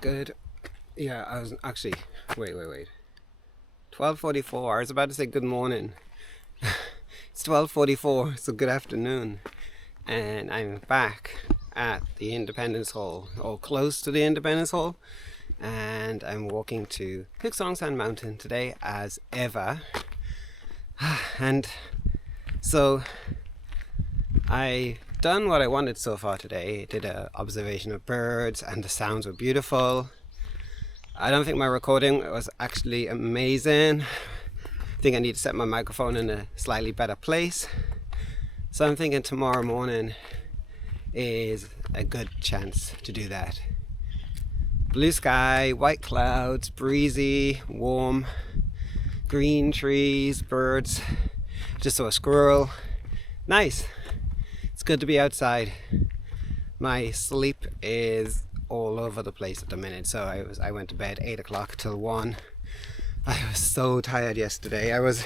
Good. Yeah, I was actually. Wait. 12:44. I was about to say good morning. It's 12:44, so good afternoon. And I'm back at the Independence Hall, or close to the Independence Hall. And I'm walking to Heukseongsan Mountain today as ever. And so I done what I wanted so far today. Did an observation of birds, and the sounds were beautiful. I don't think my recording was actually amazing. I think I need to set my microphone in a slightly better place. So I'm thinking tomorrow morning is a good chance to do that. Blue sky, white clouds, breezy, warm, green trees, birds. Just saw a squirrel. Nice. It's good to be outside. My sleep is all over the place at the minute. So I went to bed 8 o'clock till 1. I was so tired yesterday. I was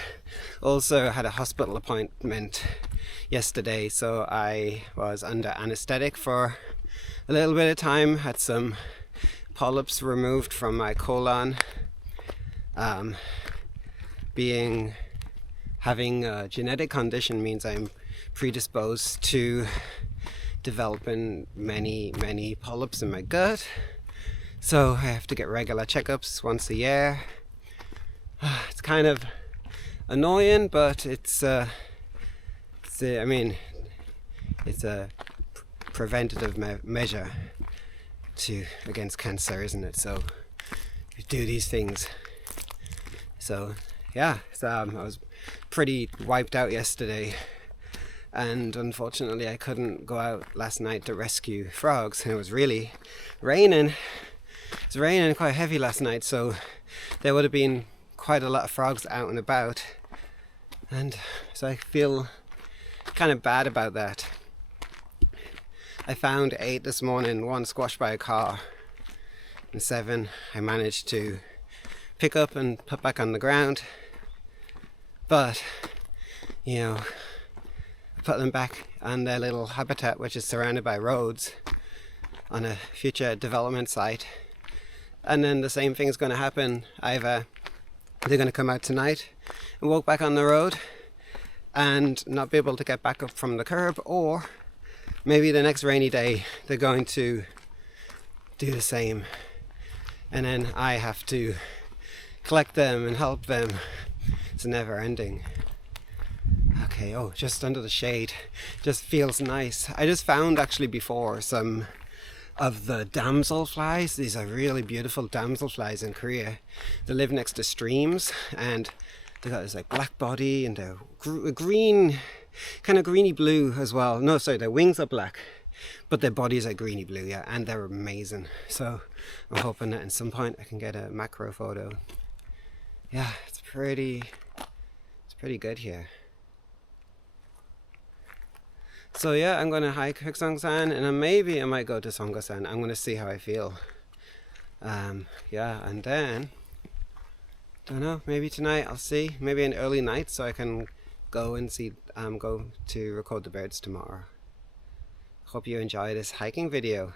also had a hospital appointment yesterday, so I was under anesthetic for a little bit of time. Had some polyps removed from my colon. Having a genetic condition means I'm predisposed to developing many polyps in my gut. So I have to get regular checkups once a year. It's kind of annoying, but it's a preventative measure against cancer, isn't it? So we do these things. So yeah, I was pretty wiped out yesterday, and unfortunately I couldn't go out last night to rescue frogs, and it was really raining. It was raining quite heavy last night, so there would have been quite a lot of frogs out and about, and so I feel kind of bad about that. I found 8 this morning, 1 squashed by a car, and 7 I managed to pick up and put back on the ground. But I put them back on their little habitat, which is surrounded by roads, on a future development site. And then the same thing is going to happen. Either they're going to come out tonight and walk back on the road and not be able to get back up from the curb, or maybe the next rainy day they're going to do the same, and then I have to collect them and help them. It's never ending. Okay, just under the shade, just feels nice. I just found actually before some of the damselflies. These are really beautiful damselflies in Korea. They live next to streams, and they got this like black body, and they're green, kind of greeny blue as well. No, sorry, their wings are black, but their bodies are greeny blue, yeah, and they're amazing. So I'm hoping that at some point I can get a macro photo. Yeah, it's pretty good here. So yeah, I'm going to hike Heukseongsan, and then maybe I might go to Songgasan. I'm going to see how I feel. And then, don't know, maybe tonight I'll see. Maybe an early night so I can go and go to record the birds tomorrow. Hope you enjoy this hiking video.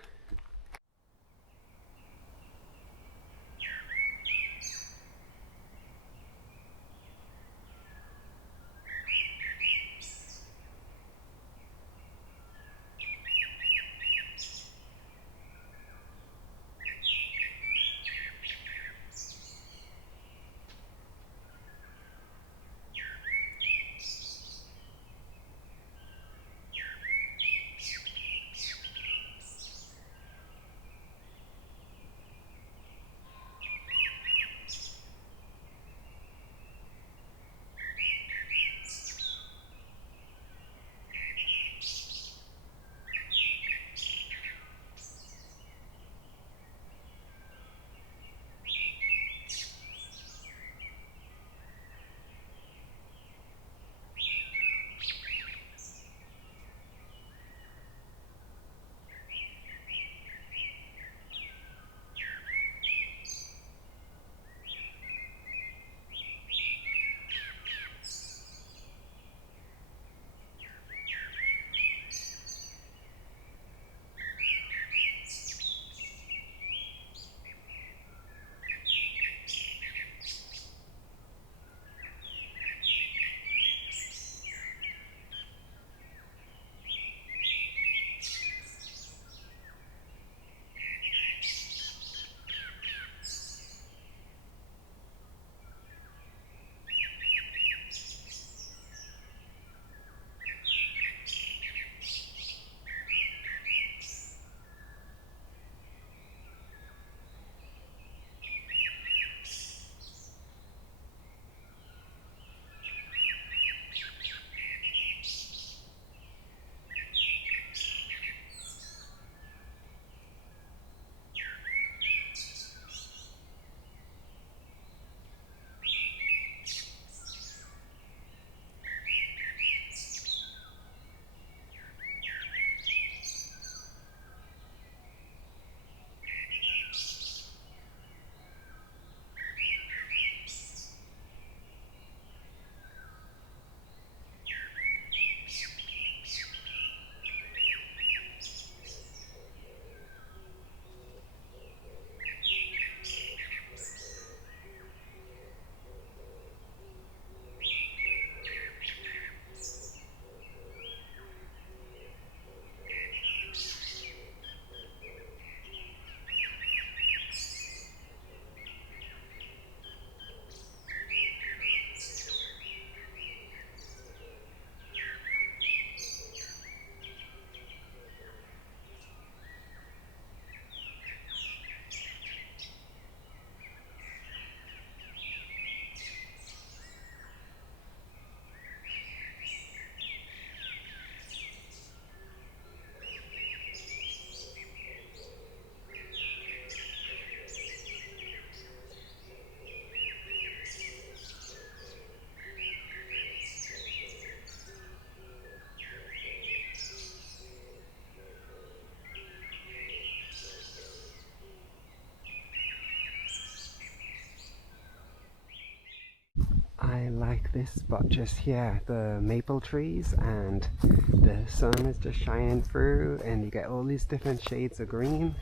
like this spot just here, the maple trees, and the sun is just shining through and you get all these different shades of green.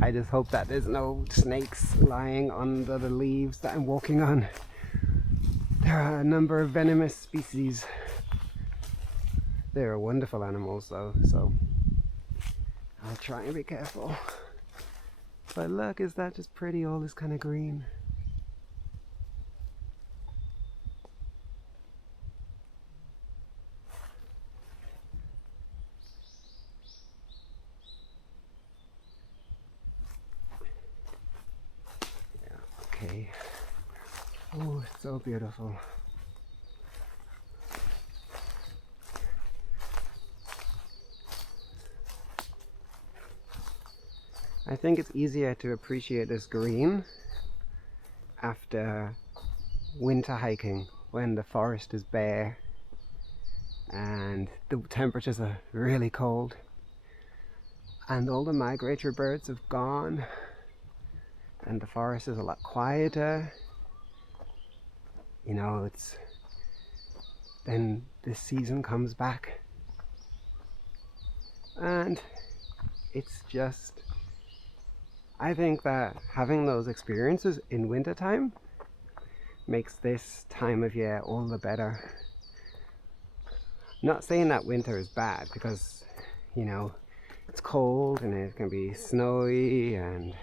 I just hope that there's no snakes lying under the leaves that I'm walking on. There are a number of venomous species. They're wonderful animals though, so I'll try and be careful. But look, is that just pretty, all this kind of green? Okay. Oh, it's so beautiful. I think it's easier to appreciate this green after winter hiking, when the forest is bare and the temperatures are really cold and all the migratory birds have gone and the forest is a lot quieter. You know, it's then this season comes back and it's just, I think that having those experiences in wintertime makes this time of year all the better. Not saying that winter is bad, because you know it's cold and it can be snowy, and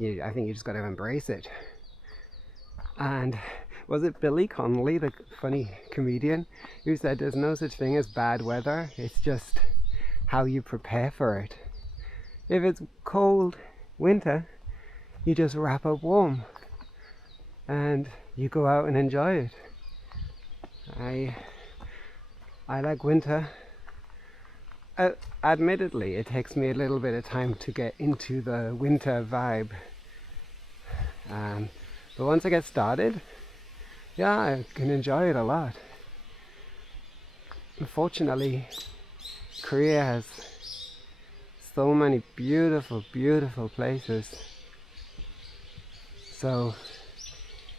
I think you just got to embrace it. And was it Billy Connolly, the funny comedian, who said there's no such thing as bad weather, it's just how you prepare for it. If it's cold winter, you just wrap up warm and you go out and enjoy it. I like winter. Admittedly, it takes me a little bit of time to get into the winter vibe, but once I get started, yeah, I can enjoy it a lot. Unfortunately, Korea has so many beautiful, beautiful places, so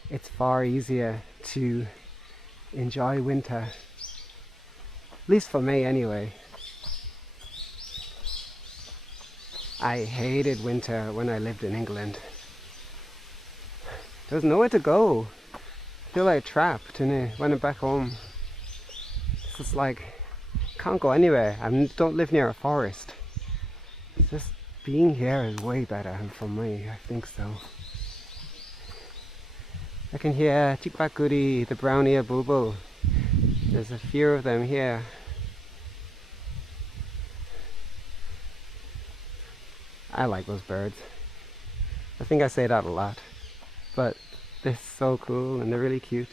it's far easier to enjoy winter, at least for me anyway. I hated winter when I lived in England. There was nowhere to go. I feel like trapped, and when I'm back home, it's just like, can't go anywhere. I don't live near a forest. It's just being here is way better for me, I think so. I can hear Chikbakuri, the brown-ear bulbul. There's a few of them here. I like those birds. I think I say that a lot, but they're so cool and they're really cute.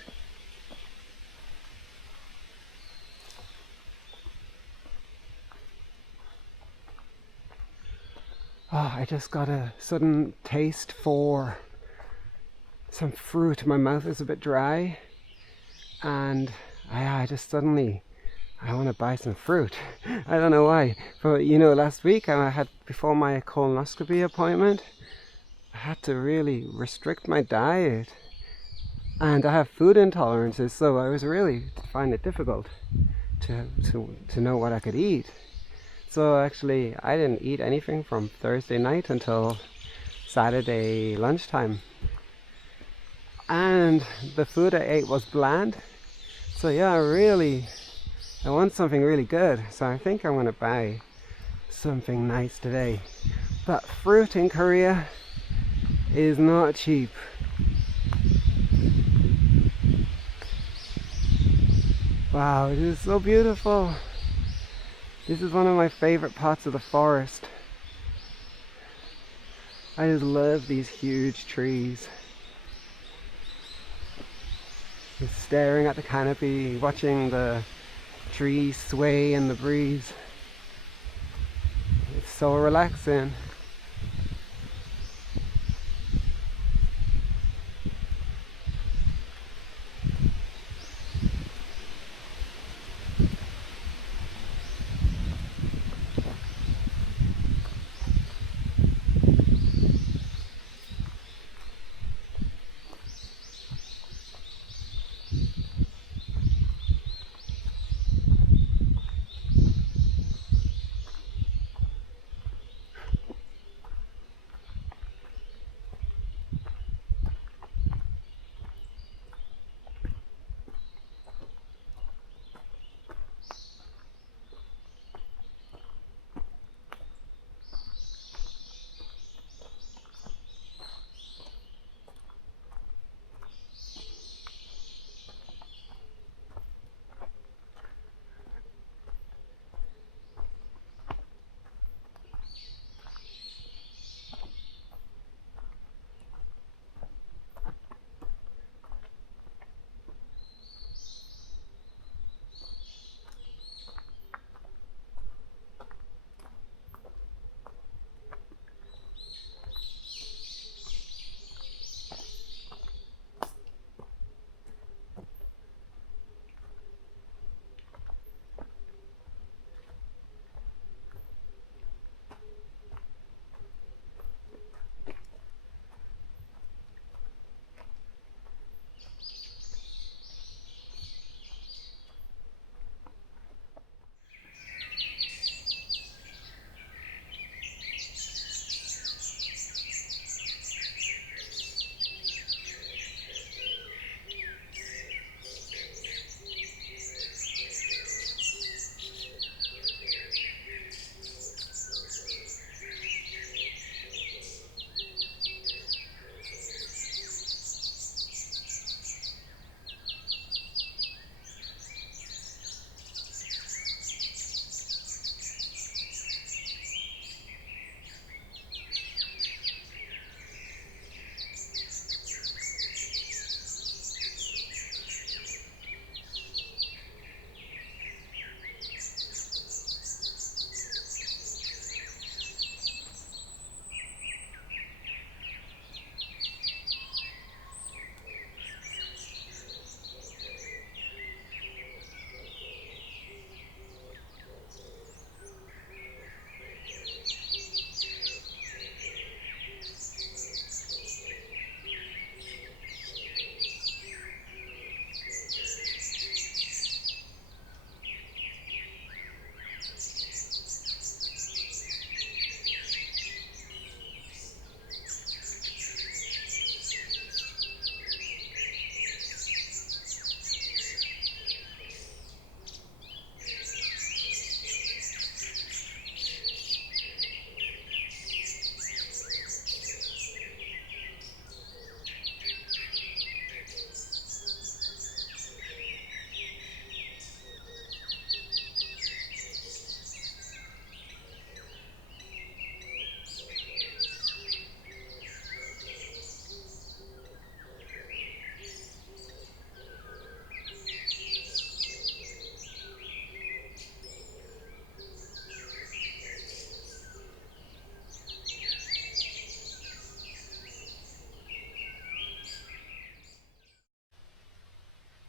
Oh, I just got a sudden taste for some fruit. My mouth is a bit dry and I just suddenly, I want to buy some fruit. I don't know why, but you know, last week I had, before my colonoscopy appointment, I had to really restrict my diet, and I have food intolerances, so I was really finding it difficult to know what I could eat. So actually I didn't eat anything from Thursday night until Saturday lunchtime, and the food I ate was bland. So yeah, I want something really good, so I think I'm gonna buy something nice today. But fruit in Korea is not cheap. Wow, it is so beautiful. This is one of my favorite parts of the forest. I just love these huge trees. Just staring at the canopy, watching the trees sway in the breeze. It's so relaxing.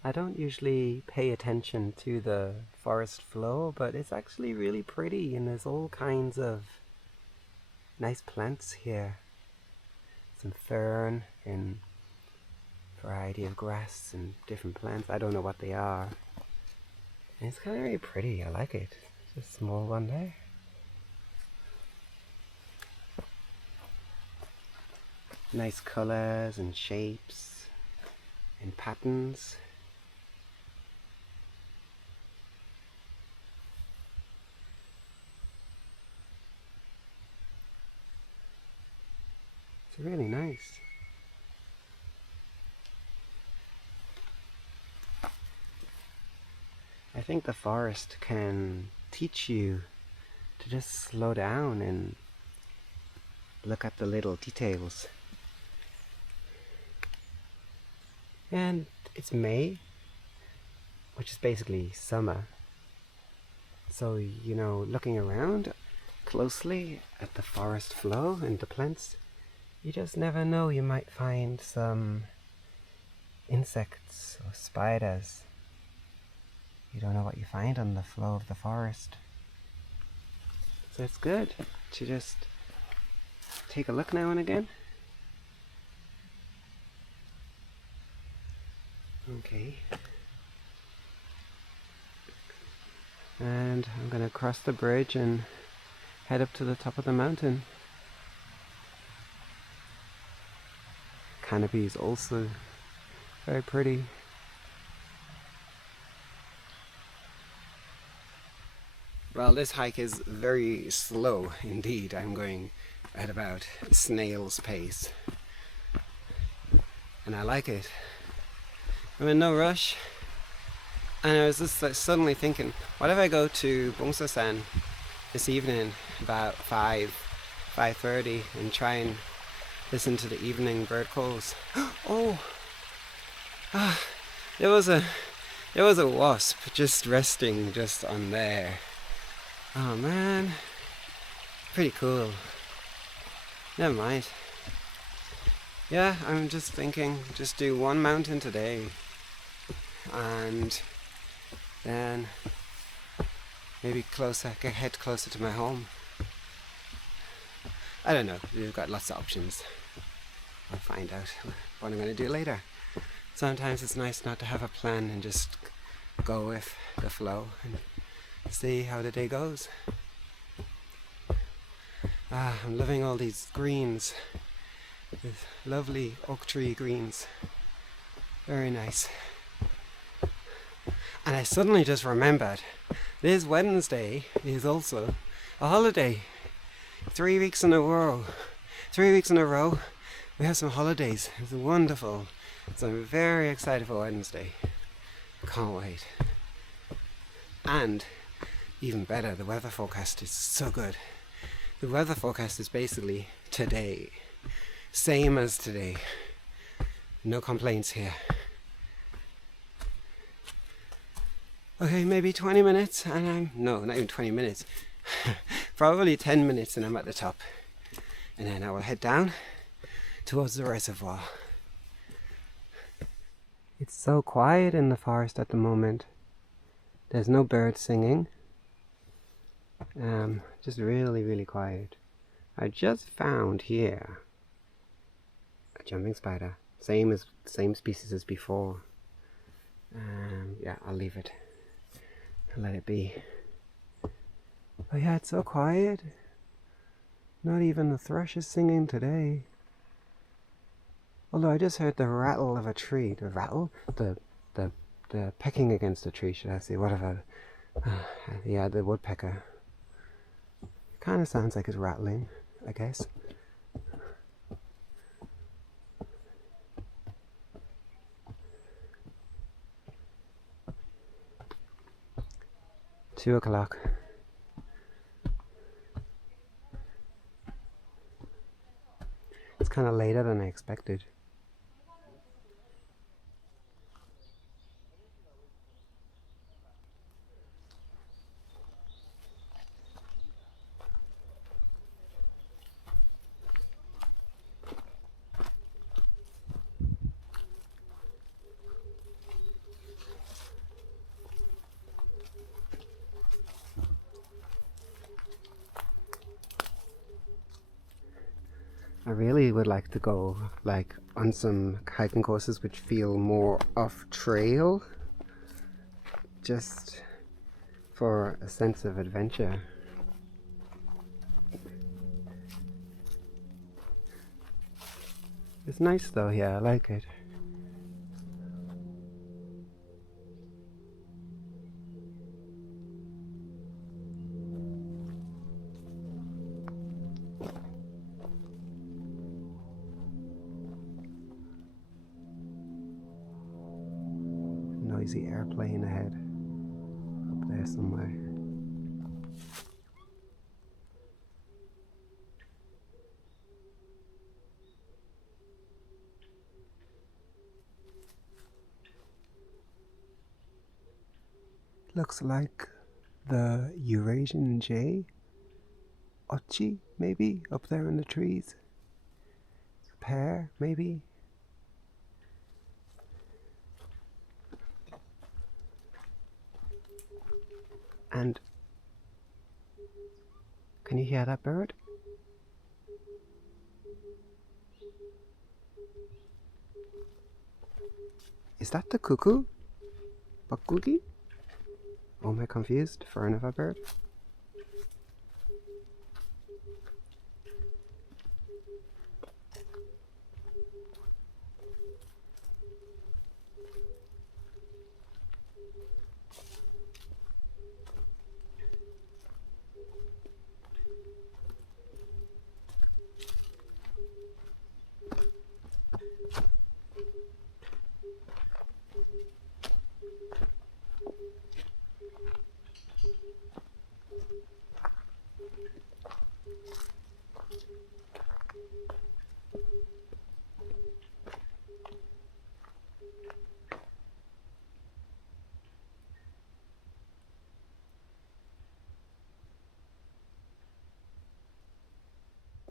I don't usually pay attention to the forest floor, but it's actually really pretty, and there's all kinds of nice plants here. Some fern and variety of grass and different plants. I don't know what they are. And it's kind of really pretty. I like it. It's a small one there. Nice colors and shapes and patterns. It's really nice. I think the forest can teach you to just slow down and look at the little details. And it's May, which is basically summer. So, you know, looking around closely at the forest floor and the plants, you just never know, you might find some insects or spiders. You don't know what you find on the floor of the forest. So it's good to just take a look now and again. Okay. And I'm gonna cross the bridge and head up to the top of the mountain. Canopy is also very pretty. Well, this hike is very slow indeed. I'm going at about snail's pace. And I like it. I'm in no rush. And I was just like, suddenly thinking, what if I go to Heukseongsan this evening about 5:30 and try and listen to the evening bird calls? Oh! There was a wasp just resting just on there. Oh man, pretty cool. Never mind. Yeah, I'm just thinking, just do one mountain today, and then maybe head closer to my home. I don't know. We've got lots of options. I'll find out what I'm going to do later. Sometimes it's nice not to have a plan and just go with the flow and see how the day goes. I'm loving all these greens. These lovely oak tree greens. Very nice. And I suddenly just remembered, this Wednesday is also a holiday. 3 weeks in a row. 3 weeks in a row, we have some holidays. It's wonderful. So I'm very excited for Wednesday. Can't wait. And even better, the weather forecast is so good. The weather forecast is basically today. Same as today. No complaints here. Okay, maybe 20 minutes and no, not even 20 minutes. Probably 10 minutes and I'm at the top. And then I will head down towards the reservoir. It's so quiet in the forest at the moment. There's no birds singing. Just really, really quiet. I just found here a jumping spider. Same species as before. Yeah, I'll leave it. I'll let it be. But yeah, it's so quiet. Not even the thrush is singing today. Although I just heard the rattle of a tree. The rattle? The pecking against a tree, should I say. What about yeah, the woodpecker. Kind of sounds like it's rattling, I guess. Two o'clock. It's kind of later than I expected. really would like to go like on some hiking courses which feel more off trail, just for a sense of adventure. It's nice though, yeah, I like it. Noisy airplane ahead, up there somewhere. Looks like the Eurasian jay, Ochi, maybe, up there in the trees. Pear, maybe. And can you hear that bird? Is that the cuckoo? Bakgugi? Or am I confused for another bird?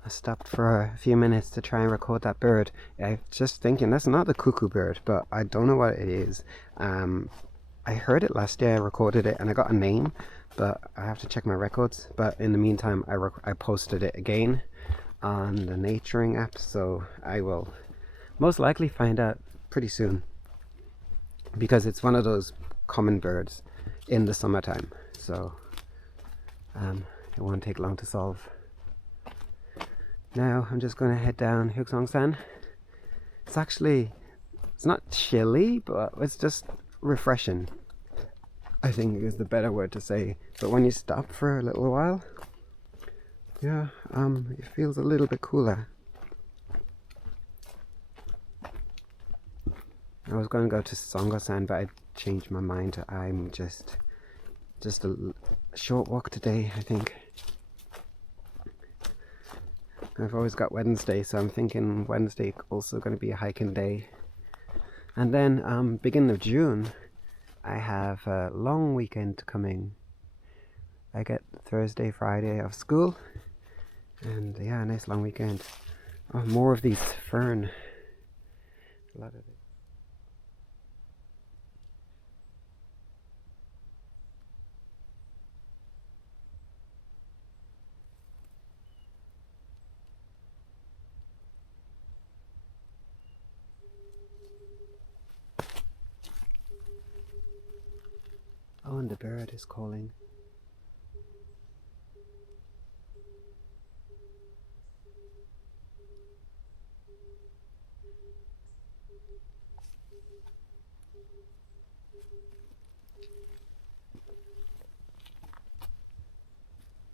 I stopped for a few minutes to try and record that bird. I was just thinking that's not the cuckoo bird, but I don't know what it is. I heard it last year, I recorded it, and I got a name, but I have to check my records. But in the meantime, I posted it again on the Naturing app, so I will most likely find out pretty soon, because it's one of those common birds in the summertime, so it won't take long to solve. Now I'm just going to head down Heukseongsan. It's not chilly, but it's just refreshing, I think is the better word to say. But when you stop for a little while, yeah, it feels a little bit cooler. I was going to go to Songgosan, but I changed my mind. I'm just a short walk today, I think. I've always got Wednesday, so I'm thinking Wednesday also going to be a hiking day. And then beginning of June, I have a long weekend coming. I get Thursday, Friday off school, and yeah, a nice long weekend. Oh, more of these fern. A lot of it. Oh, and the bird is calling.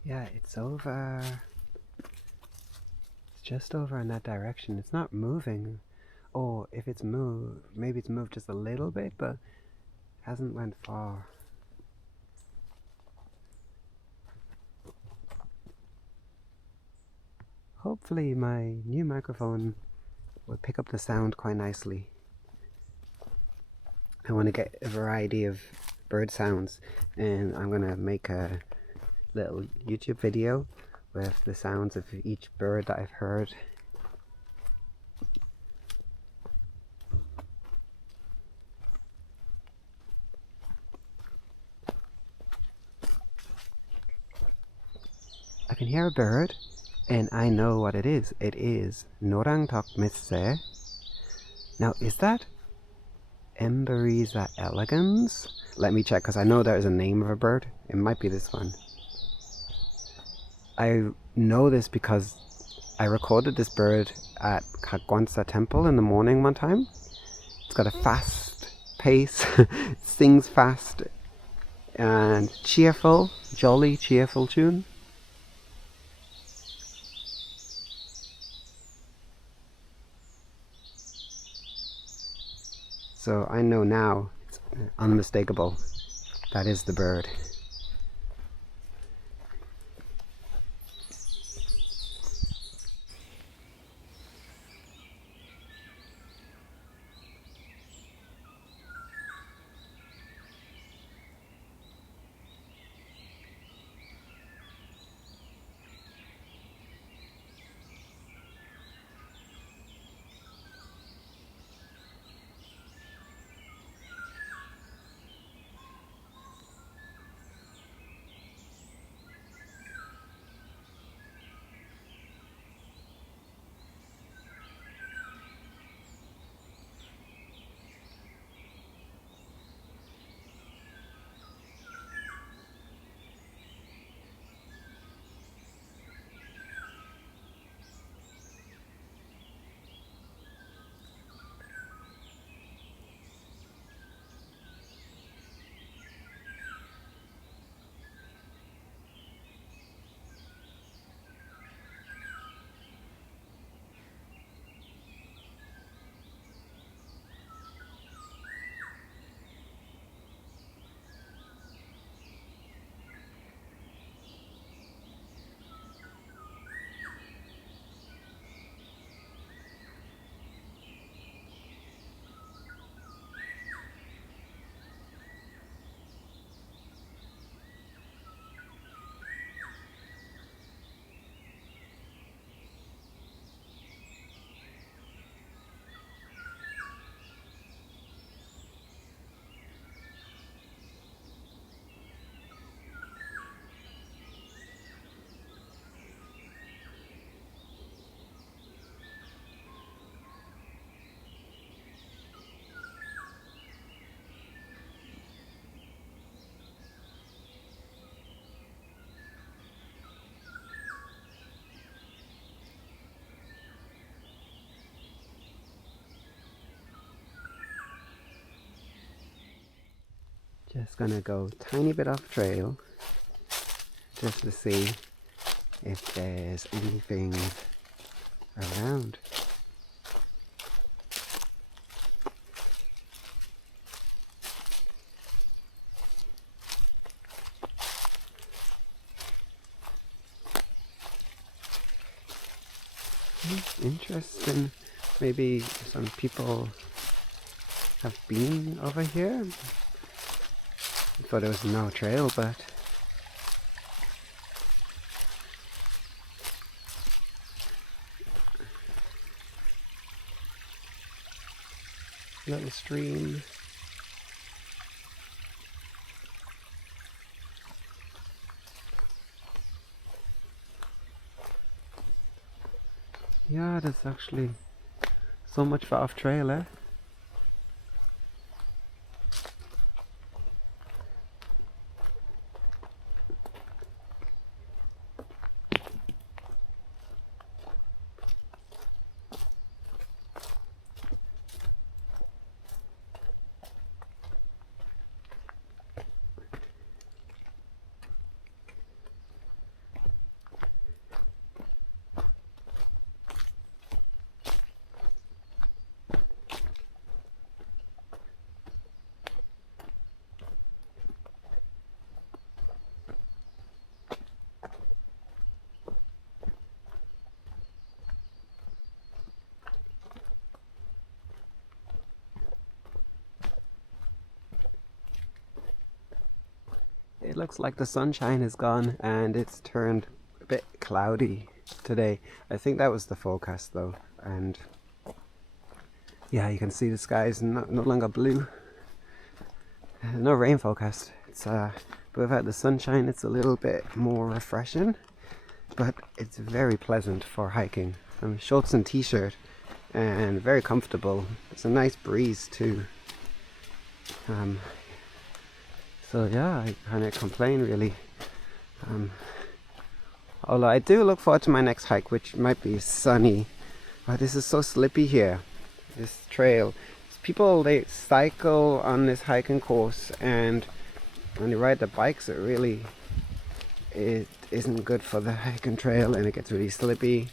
Yeah, it's over. It's just over in that direction. It's not moving. Or if it's moved, maybe it's moved just a little bit, but hasn't went far. Hopefully my new microphone will pick up the sound quite nicely. I want to get a variety of bird sounds, and I'm going to make a little YouTube video with the sounds of each bird that I've heard. I can hear a bird. And I know what it is. It is Norangtok Misse. Now, is that Emberiza elegans? Let me check, because I know there's a name of a bird. It might be this one. I know this because I recorded this bird at Kagwansa Temple in the morning one time. It's got a fast pace, sings fast, and cheerful, jolly, cheerful tune. So I know now, it's unmistakable, that is the bird. Just gonna go tiny bit off trail just to see if there's anything around. Interesting. Maybe some people have been over here. I thought there was no trail, but little stream. Yeah, there's actually so much for off trail, eh? It looks like the sunshine is gone and it's turned a bit cloudy today. I think that was the forecast though, and yeah, you can see the sky is no longer blue. No rain forecast. It's but without the sunshine it's a little bit more refreshing. but it's very pleasant for hiking. Shorts and t-shirt and very comfortable. It's a nice breeze too. So yeah, I can't complain really. Although I do look forward to my next hike, which might be sunny. But this is so slippy here, this trail. People, they cycle on this hiking course, and when they ride the bikes, it isn't good for the hiking trail, and it gets really slippy.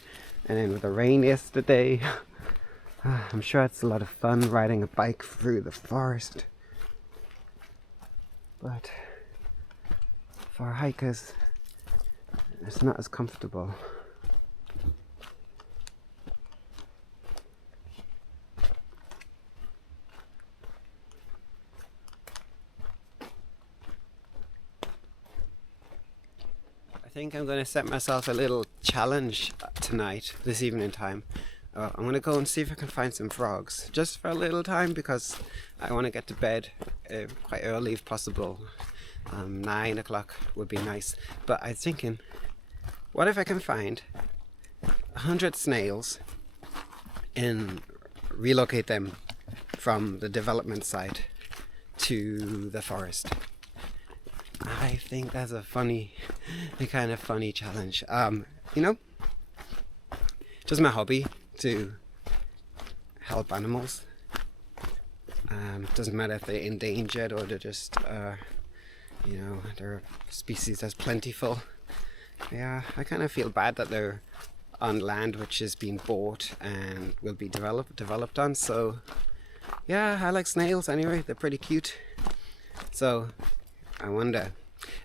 And then with the rain yesterday, I'm sure it's a lot of fun riding a bike through the forest. But for hikers, it's not as comfortable. I think I'm going to set myself a little challenge tonight, this evening time. I'm going to go and see if I can find some frogs, just for a little time, because I want to get to bed quite early if possible. 9 o'clock would be nice. But I'm thinking, what if I can find 100 snails and relocate them from the development site to the forest? I think that's a kind of funny challenge. Just my hobby to help animals. Doesn't matter if they're endangered or they're just, they're species that's plentiful. Yeah, I kind of feel bad that they're on land which is being bought and will be developed on. So, yeah, I like snails anyway. They're pretty cute. So, I wonder.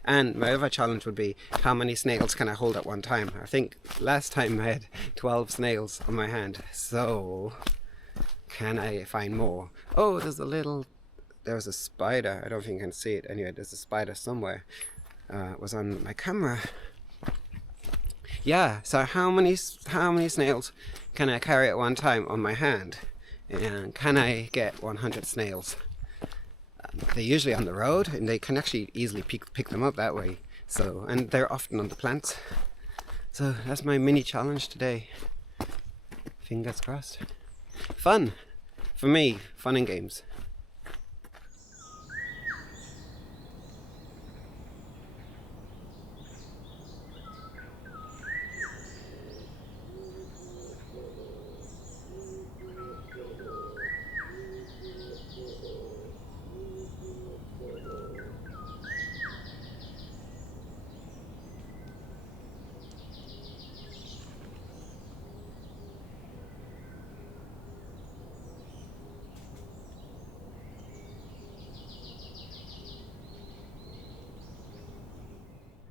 And my other challenge would be, how many snails can I hold at one time? I think last time I had 12 snails on my hand. So, can I find more? Oh, there's a spider. I don't think you can see it. Anyway, there's a spider somewhere. It was on my camera. Yeah, so how many snails can I carry at one time on my hand? And can I get 100 snails? They're usually on the road, and they can actually easily pick them up that way. So, and they're often on the plants. So that's my mini challenge today. Fingers crossed. Fun! For me, fun and games.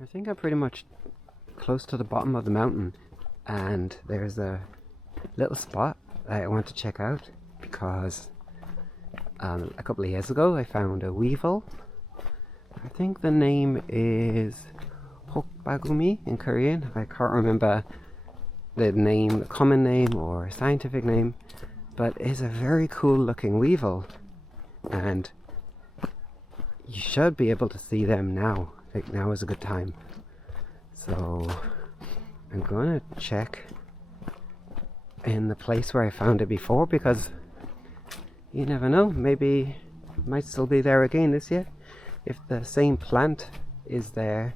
I think I'm pretty much close to the bottom of the mountain, and there's a little spot I want to check out because a couple of years ago I found a weevil. I think the name is Hokbagumi in Korean. I can't remember the common name or scientific name, but it's a very cool looking weevil, and you should be able to see them now. Like, now is a good time. So I'm gonna check in the place where I found it before, because you never know, maybe it might still be there again this year. If the same plant is there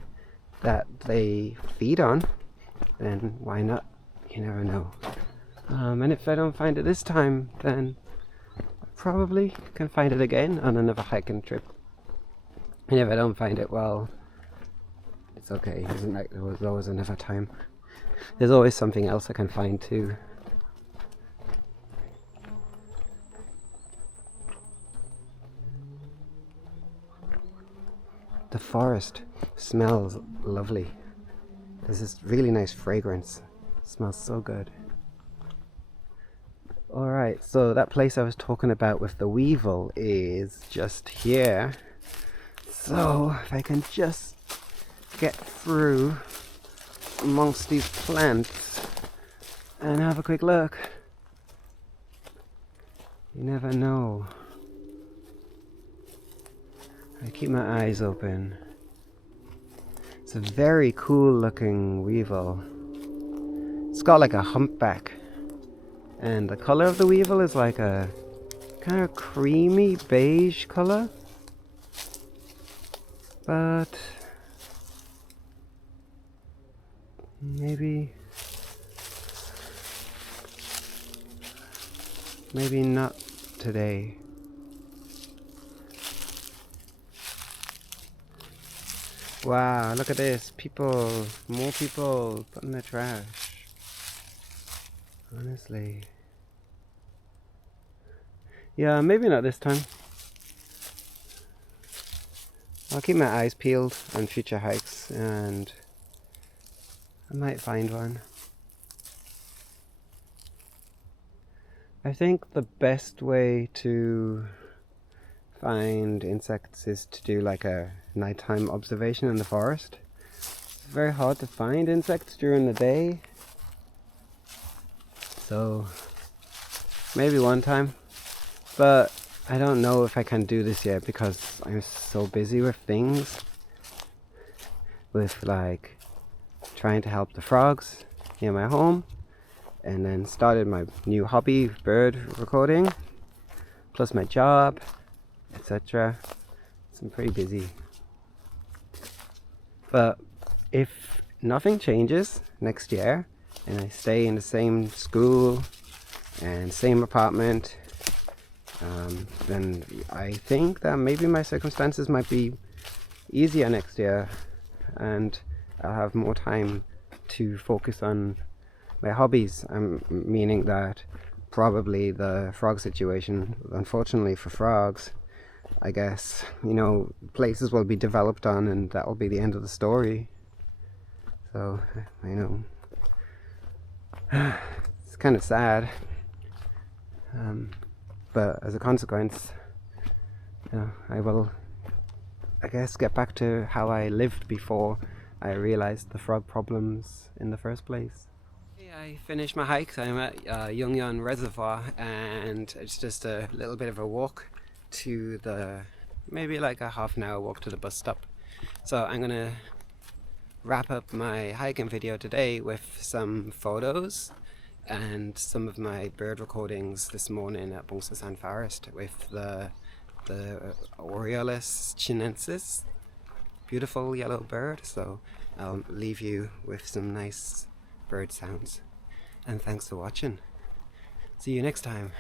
that they feed on, then why not? You never know. And if I don't find it this time, then I probably can find it again on another hiking trip. And if I don't find it, well, it's okay. Isn't like there was always another time. There's always something else I can find too. The forest smells lovely. There's this really nice fragrance. It smells so good. Alright, so that place I was talking about with the weevil is just here. So if I can just get through amongst these plants and have a quick look. You never know. I keep my eyes open. It's a very cool looking weevil. got like a humpback, and the color of the weevil is like a kind of creamy beige color, but maybe not today. Wow, look at this. People, more people putting their trash. Honestly. Yeah, maybe not this time. I'll keep my eyes peeled on future hikes and I might find one. I think the best way to find insects is to do like a nighttime observation in the forest. It's very hard to find insects during the day, so maybe one time, but I don't know if I can do this yet because I'm so busy with things, with like trying to help the frogs near my home, and then started my new hobby, bird recording, plus my job, etc. So I'm pretty busy. But if nothing changes next year and I stay in the same school and same apartment, then I think that maybe my circumstances might be easier next year and I'll have more time to focus on my hobbies. I'm meaning that probably the frog situation, unfortunately for frogs, I guess, you know, places will be developed on and that will be the end of the story. So, you know, it's kind of sad. But as a consequence, you know, I will, I guess, get back to how I lived before I realized the frog problems in the first place. I finished my hike. I'm at Heukseongsan Reservoir and it's just a little bit of a walk to the, maybe like a half an hour walk to the bus stop. So I'm gonna wrap up my hiking video today with some photos and some of my bird recordings this morning at Heukseongsan Forest with the Aureolus chinensis, beautiful yellow bird. So I'll leave you with some nice bird sounds. And thanks for watching. See you next time.